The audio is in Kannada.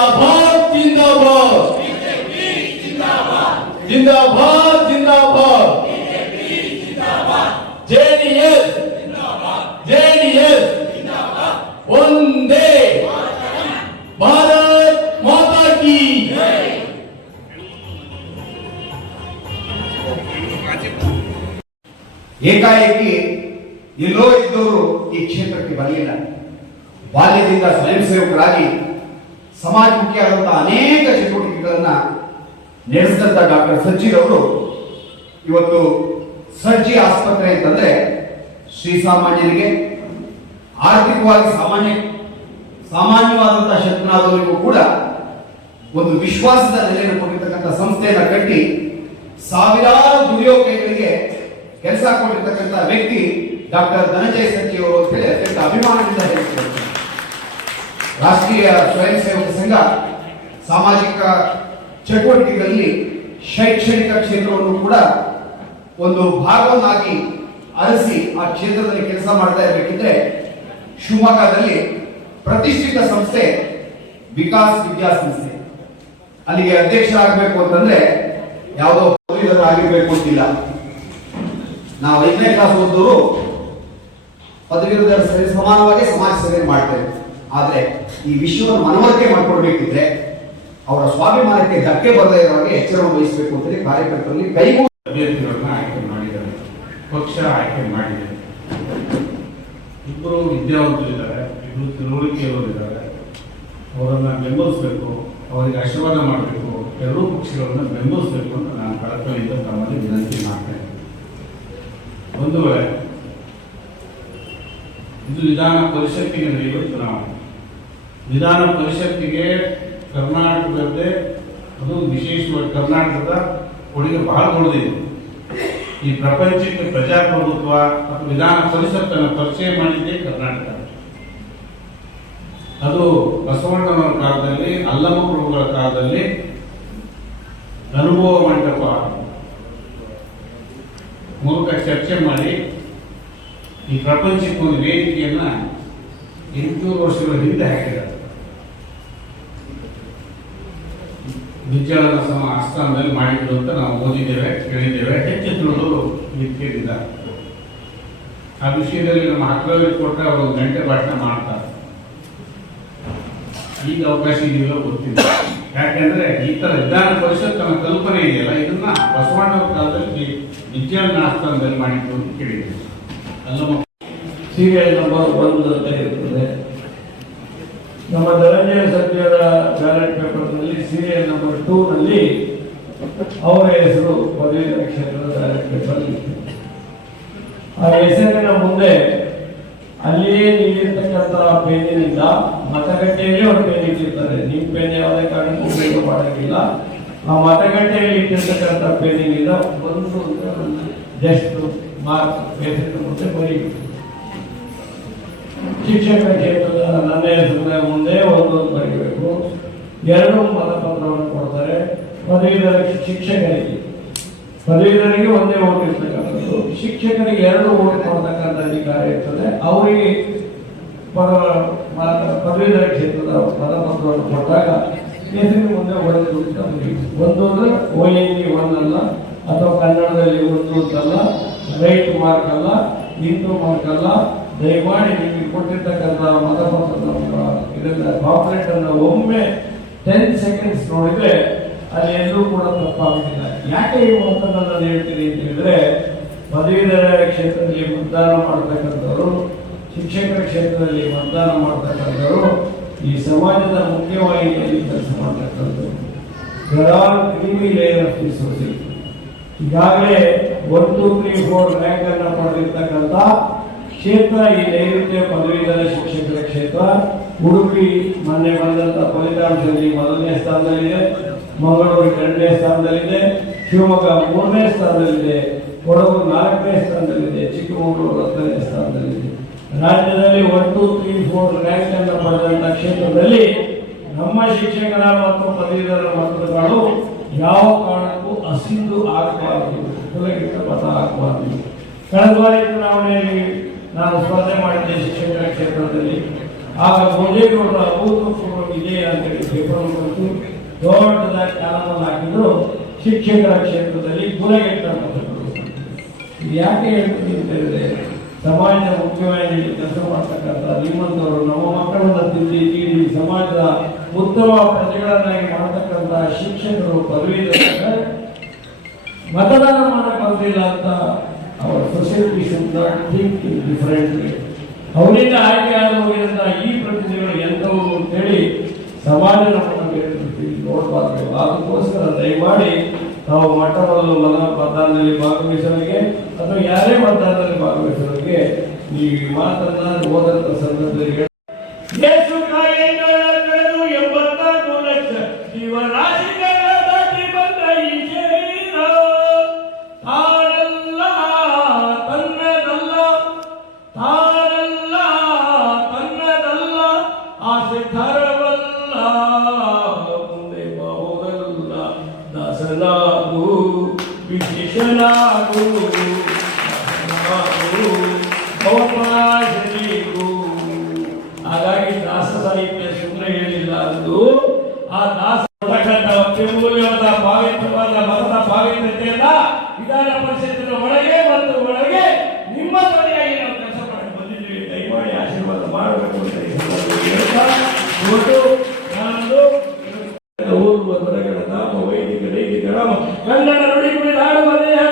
जिंदाबाद जिंदाबाद जिंदाबाद जिंदाबाद जेडीएस जेडीएस वंदे भारत माता की ಏಕಾಏಕಿ ಎಲ್ಲೋ ಇದ್ದವರು ಈ ಕ್ಷೇತ್ರಕ್ಕೆ ಬರಲಿಲ್ಲ. ಬಾಲ್ಯದಿಂದ ಸ್ವಯಂ ಸೇವಕರಾಗಿ ಸಮಾಜಮುಖಿಯಾದಂತಹ ಅನೇಕ ಚಟುವಟಿಕೆಗಳನ್ನ ನಡೆಸಿದಂತ ಡಾಕ್ಟರ್ ಸಜ್ಜಿರವರು ಇವತ್ತು ಸಜ್ಜಿ ಆಸ್ಪತ್ರೆ ಅಂತಂದ್ರೆ ಶ್ರೀಸಾಮಾನ್ಯರಿಗೆ ಆರ್ಥಿಕವಾಗಿ ಸಾಮಾನ್ಯವಾದಂತಹ ಶಕ್ತನಾದವರಿಗೂ ಕೂಡ ಒಂದು ವಿಶ್ವಾಸದ ನೆಲೆಯನ್ನು ಕೊಟ್ಟಿರ್ತಕ್ಕಂಥ ಸಂಸ್ಥೆಯನ್ನ ಕಟ್ಟಿ ಸಾವಿರಾರು ದುರ್ಯೋಗಗಳಿಗೆ ಕೆಲಸ ಕೊಟ್ಟಿರ್ತಕ್ಕಂಥ ವ್ಯಕ್ತಿ ಡಾಕ್ಟರ್ ಧನಂಜಯ ಸಜ್ಜಿ ಅವರು ಅಂತ ಹೇಳಿ ಅತ್ಯಂತ ಅಭಿಮಾನದಿಂದ ಹೇಳ್ತಾರೆ. ರಾಷ್ಟ್ರೀಯ ಸ್ವಯಂ ಸೇವಕ ಸಂಘ ಸಾಮಾಜಿಕ ಚಟುವಟಿಕೆಗಳಲ್ಲಿ ಶೈಕ್ಷಣಿಕ ಕ್ಷೇತ್ರವನ್ನು ಕೂಡ ಒಂದು ಭಾಗವನ್ನಾಗಿ ಅರಸಿ ಆ ಕ್ಷೇತ್ರದಲ್ಲಿ ಕೆಲಸ ಮಾಡ್ತಾ ಇರಬೇಕಿದ್ರೆ ಶಿವಮೊಗ್ಗದಲ್ಲಿ ಪ್ರತಿಷ್ಠಿತ ಸಂಸ್ಥೆ ವಿಕಾಸ್ ವಿದ್ಯಾಸಂಸ್ಥೆ ಅಲ್ಲಿಗೆ ಅಧ್ಯಕ್ಷರಾಗಬೇಕು ಅಂತಂದ್ರೆ ಯಾವುದೋ ಪದವೀಧರ ಆಗಿರ್ಬೇಕು ಅಂತಿಲ್ಲ. ನಾವು 5ನೇ ಕ್ಲಾಸ್ ಓದಿದವರು ಪದವೀಧರ ಸರಿ ಸಮಾನವಾಗಿ ಸಮಾಜ ಸೇವೆ ಮಾಡ್ತೇವೆ. ಆದ್ರೆ ಈ ವಿಷಯವನ್ನು ಮನವರಿಕೆ ಮಾಡಿಕೊಡ್ಬೇಕಿದ್ರೆ ಅವರ ಸ್ವಾಭಿಮಾನಕ್ಕೆ ಧಕ್ಕೆ ಬರದೇ ಇರೋ ಹಾಗೆ ಎಚ್ಚರವನ್ನು ವಹಿಸಬೇಕು ಅಂತೇಳಿ ಕಾರ್ಯಕರ್ತರಲ್ಲಿ ಅಭ್ಯರ್ಥಿಗಳನ್ನ ಆಯ್ಕೆ ಮಾಡಿದ್ದಾರೆ, ಪಕ್ಷ ಆಯ್ಕೆ ಮಾಡಿದೆ. ಇಬ್ಬರು ವಿದ್ಯಾವಂತರಿದ್ದಾರೆ, ಇಬ್ಬರು ತಿಳುವಳಿಕೆಯವರಿದ್ದಾರೆ. ಅವರನ್ನ ಬೆಂಬಲಿಸಬೇಕು, ಅವರಿಗೆ ಆಶೀರ್ವಾದ ಮಾಡಬೇಕು, ಎರಡೂ ಪಕ್ಷಗಳನ್ನ ಬೆಂಬಲಿಸಬೇಕು ಅಂತ ನಾನು ಕಳಕಳಿಯಿಂದ ತಮ್ಮಲ್ಲಿ ವಿನಂತಿ ಮಾಡ್ತೇನೆ. ಒಂದು ವೇಳೆ ಇದು ವಿಧಾನ ಪರಿಷತ್ತಿಗೆ ನಡೆಯುವ ಚುನಾವಣೆ. ವಿಧಾನ ಪರಿಷತ್ತಿಗೆ ಕರ್ನಾಟಕದಲ್ಲೇ ಅದು ವಿಶೇಷವಾಗಿ ಕರ್ನಾಟಕದ ಕೊಡುಗೆ ಬಹಳ ದೊಡ್ಡದಿದೆ. ಈ ಪ್ರಪಂಚಕ್ಕೆ ಪ್ರಜಾಪ್ರಭುತ್ವ ಮತ್ತು ವಿಧಾನ ಪರಿಷತ್ತನ್ನು ಪರಿಚಯ ಮಾಡಿದ್ದೇ ಕರ್ನಾಟಕ. ಅದು ಬಸವಣ್ಣನವರ ಕಾಲದಲ್ಲಿ, ಅಲ್ಲಮ ಪ್ರಭುಗಳ ಕಾಲದಲ್ಲಿ ಅನುಭವ ಮಂಟಪ ಮೂಲಕ ಚರ್ಚೆ ಮಾಡಿ ಈ ಪ್ರಪಂಚಕ್ಕೆ ಒಂದು ವೇದಿಕೆಯನ್ನ 800 ವರ್ಷಗಳ ಹಿಂದೆ ಹಾಕಿದ್ದಾರೆ. ವಿಜ್ಞಾನದ ಆಸ್ಥಾನದಲ್ಲಿ ಮಾಡಿದ್ರು ಅಂತ ನಾವು ಓದಿದ್ದೇವೆ, ಕೇಳಿದ್ದೇವೆ. ಹೆಚ್ಚು ತಿಳಿದು ನಿಂತಿದ್ದಾರೆ. ಆ ವಿಷಯದಲ್ಲಿ ನಮ್ಮ ಹಕ್ಕಗಳಿಗೆ ಕೊಟ್ಟರೆ ಅವರು 1 ಗಂಟೆ ಭಾಷಣ ಮಾಡ್ತಾರೆ. ಈಗ ಅವಕಾಶ ಇದೆಯೋ ಗೊತ್ತಿಲ್ಲ. ಯಾಕೆಂದ್ರೆ ಈ ತರ ವಿಧಾನ ಪರಿಷತ್ ತನ್ನ ಕಲ್ಪನೆ ಇದೆಯಲ್ಲ, ಇದನ್ನ ಬಸವಣ್ಣವ್ರ ಕಾಲದಲ್ಲಿ ವಿಜ್ಞಾನ ಆಸ್ಥಾನದಲ್ಲಿ ಮಾಡಿದ್ರು ಅಂತ ಕೇಳಿದ್ದೇವೆ. ಅಲ್ಲ, ಸೀರಿಯಲ್ ನಂಬರ್ 1 ಅಂತ ಇರ್ತದೆ. ನಮ್ಮ ಧನಂಜಯ ಸಜ್ಜಿಯವರ ಬ್ಯಾಲೆಟ್ ಪೇಪರ್ನಲ್ಲಿ ಸೀರಿಯಲ್ ನಂಬರ್ 2 ನಲ್ಲಿ ಅವರ ಹೆಸರು ಪದವೀಧರ ಕ್ಷೇತ್ರದ ಬ್ಯಾಲೆಟ್ ಪೇಪರ್ ಇತ್ತು. ಆ ಹೆಸರಿನ ಮುಂದೆ ಅಲ್ಲಿಯೇ ನೀಡಿರ್ತಕ್ಕಂಥ ಪೇನಿನಿಂದ ಮತಗಟ್ಟೆಯಲ್ಲಿ ಒಂದು ಪೇನ್ ಇಟ್ಟಿರ್ತಾರೆ. ನಿಮ್ಮ ಪೇನ್ ಯಾವುದೇ ಕಾರಣಕ್ಕೂ ಉಪಯೋಗ ಮಾಡೋಂಗಿಲ್ಲ. ಆ ಮತಗಟ್ಟೆಯಲ್ಲಿ ಇಟ್ಟಿರ್ತಕ್ಕಂಥ ಪೇನಿನಿಂದ ಒಂದು ಜಸ್ಟ್ ಮಾರ್ಕ್ ಹೆಸರಿನ ಮುಂದೆ ಬರೀಬೇಕು. ಶಿಕ್ಷಕ ಕ್ಷೇತ್ರದ ನನ್ನ ಹೆಸರಿನ ಮುಂದೆ ಒಂದು ಬರೀಬೇಕು. 2 ಮತಪತ್ರವನ್ನು ಕೊಡ್ತಾರೆ. ಪದವೀಧರ ಶಿಕ್ಷಕರಿಗೆ ಒಂದೇ ಓಟ್ ಇರ್ತಕ್ಕಂಥದ್ದು, ಶಿಕ್ಷಕರಿಗೆ 2 ಓಟ್ ಕೊಡ್ತಕ್ಕಂಥ ಅಧಿಕಾರ ಇರ್ತದೆ. ಅವರಿಗೆ ಪದವೀಧರ ಕ್ಷೇತ್ರದ ಮತಪತ್ರವನ್ನು ಕೊಟ್ಟಾಗ ಹೆಸರಿನ ಮುಂದೆ ಒಂದು ಒಂದು ಅಂದ್ರೆ ONE 1 ಅಲ್ಲ, ಅಥವಾ ಕನ್ನಡದಲ್ಲಿ 1 ಅಂತಲ್ಲ, ರೈಟ್ ಮಾರ್ಕ್ ಅಲ್ಲ, ಇಂಟು ಮಾರ್ಕ್ ಅಲ್ಲ. ದಯಮಾಡಿ ನಿಮಗೆ ಕೊಟ್ಟಿರ್ತಕ್ಕಂಥ ಮತಪತ್ರದ ಇದನ್ನ ಪಾಂಪ್ಲೆಟ್ ಅನ್ನು ಒಮ್ಮೆ 10 ಸೆಕೆಂಡ್ಸ್ ನೋಡಿದ್ರೆ ಅಲ್ಲಿ ಎಲ್ಲೂ ಕೂಡ ತಪ್ಪಾಗುತ್ತಿಲ್ಲ. ಯಾಕೆ ಈ ಮಾತನ್ನು ನಾನು ಹೇಳ್ತೀನಿ ಅಂತ ಹೇಳಿದ್ರೆ, ಪದವೀಧರ ಕ್ಷೇತ್ರದಲ್ಲಿ ಮತದಾನ ಮಾಡತಕ್ಕಂಥವ್ರು, ಶಿಕ್ಷಕರ ಕ್ಷೇತ್ರದಲ್ಲಿ ಮತದಾನ ಮಾಡತಕ್ಕಂಥವ್ರು ಈ ಸಮಾಜದ ಮುಖ್ಯವಾಹಿನಿಯಲ್ಲಿ ಕೆಲಸ ಮಾಡತಕ್ಕಂಥವ್ರು. there are 3 layers of the society. ಈಗಾಗಲೇ 1, 2, 3, 4 ರ್ಯಾಂಕ್ ಅನ್ನು ಪಡೆದಿರ್ತಕ್ಕಂಥ ಕ್ಷೇತ್ರ ಈ ನೈಋತ್ಯ ಪದವೀಧರ ಶಿಕ್ಷಕರ ಕ್ಷೇತ್ರ. ಉಡುಪಿ ಮೊನ್ನೆ ಬಂದಂತ ಫಲಿತಾಂಶದಲ್ಲಿ 1ನೇ ಸ್ಥಾನದಲ್ಲಿದೆ, ಮಂಗಳೂರು 2ನೇ ಸ್ಥಾನದಲ್ಲಿದೆ, ಶಿವಮೊಗ್ಗ 3ನೇ ಸ್ಥಾನದಲ್ಲಿದೆ, ಕೊಡಗು 4ನೇ ಸ್ಥಾನದಲ್ಲಿದೆ, ಚಿಕ್ಕಮಗಳೂರು 10ನೇ ಸ್ಥಾನದಲ್ಲಿದೆ. ರಾಜ್ಯದಲ್ಲಿ 1, 2, 3, 4 ರ್ಯಾಂಕ್ ಅನ್ನು ಪಡೆದಂತ ಕ್ಷೇತ್ರದಲ್ಲಿ ನಮ್ಮ ಶಿಕ್ಷಕರ ಮತ್ತು ಪದವೀಧರ ಮತಗಳು ಯಾವ ಕಾರಣಕ್ಕೂ ಅಸಿಂಧು ಆಗಬಾರದು, ಕುಲಗಿಟ್ಟ ಮತ ಆಗಬಾರದು. ಕಳೆದ ಬಾರಿ ಚುನಾವಣೆಯಲ್ಲಿ ನಾನು ಸ್ಪರ್ಧೆ ಮಾಡಿದ್ದೆ ಶಿಕ್ಷಕರ ಕ್ಷೇತ್ರದಲ್ಲಿ. ಆಗ ಭೋಜೇಗೌಡರ ಅಭೂತಪೂರ್ವ ವಿಜಯ ಅಂತೇಳಿ ಪೇಪರ್ ಬಂತು. ದೊಡ್ಡದಾಗಿ ಕಾಲವನ್ನು ಹಾಕಿದ್ರು ಶಿಕ್ಷಕರ ಕ್ಷೇತ್ರದಲ್ಲಿ ಗುಣಗೆಟ್ಟ ಮತಗಳು. ಯಾಕೆ ಹೇಳ್ತೀನಿ ಅಂತ ಹೇಳಿದ್ರೆ, ಸಮಾಜದ ಮುಖ್ಯವಾಗಿ ಕೆಲಸ ಮಾಡ್ತಕ್ಕಂಥ ನಿಮ್ಮಂಥವರು ನಮ್ಮ ಮಕ್ಕಳನ್ನ ತಿದ್ದಿ ತೀಡಿ ಸಮಾಜದ ಉತ್ತಮ ಪ್ರಜೆಗಳನ್ನಾಗಿ ಮಾಡತಕ್ಕಂಥ ಶಿಕ್ಷಕರು ಪದವೀಧರ ಮತದಾನ ಮಾಡಕ್ಕೆ ಬಂದಿಲ್ಲ ಅಂತ ಅವರ society should not think differently. ಅವರಿಂದ ಆಯ್ಕೆ ಆಗುವಂತ ಈ ಪ್ರತಿನಿಧಿಗಳು ಎಂಥವು ಅಂತೇಳಿ ಸಮಾಜ ನಮ್ಮನ್ನು ನೋಡಬಾರ್ದು. ಅದಕ್ಕೋಸ್ಕರ ದಯಮಾಡಿ ನಾವು ಮಟ್ಟವನ್ನು ಮತದಾನದಲ್ಲಿ ಭಾಗವಹಿಸೋರಿಗೆ ಅಥವಾ ಯಾರೇ ಮತದಾನದಲ್ಲಿ ಭಾಗವಹಿಸೋರಿಗೆ ಈ ಮಾತನ್ನ ಓದಂತ ಸಂದರ್ಭದಲ್ಲಿ ದೇಶ ಕಾಯಂಗಳ ಕಳೆದು 84 ಲಕ್ಷ ಜೀವರಾಶಿಗಳ ದಾಟಿ ಬಂದ ಈ ಶರೀರ ತಾನಲ್ಲ ತನ್ನದಲ್ಲ, ತಾನಲ್ಲ ತನ್ನದಲ್ಲ, ಆಸೆ ತರವಲ್ಲ, ಮುಂದೆ ಬಾವುದಲ್ಲ, ದಾಸನಾಗು ವಿಶೇಷನಾಗು ಭವಪಾಶನಿಗೂ. ಹಾಗಾಗಿ ದಾಸ ಸಾಹಿತ್ಯ ಸುಮ್ಮನೆ ಹೇಳಿಲ್ಲ, ಅದು ಆ ದಾಸ ಅತ್ಯಮೂಲ್ಯವಾದ ಪಾವಿತ್ರವಾದ ಮತದ ಪಾವಿತ್ರತೆಯನ್ನ ವಿಧಾನ ಪರಿಷತ್ತಿನ ಒಳಗೆ ಮತ್ತು ಒಳಗೆ ನಿಮ್ಮ ಧ್ವನಿಯಾಗಿ ನಾವು ಕೆಲಸ ಮಾಡಿ ಬಂದಿದ್ದೀವಿ. ದಯಮಾಡಿ ಆಶೀರ್ವಾದ ಮಾಡಬೇಕು ಅಂತ ಹೇಳ್ತಾ ನಾನು ಓದುವ ಹೊರಗಡೆ ನಾಮ ವೈದಿಕ ಕನ್ನಡ ನುಡಿ ಕುಡಿದಾಡುವ ದೇಹ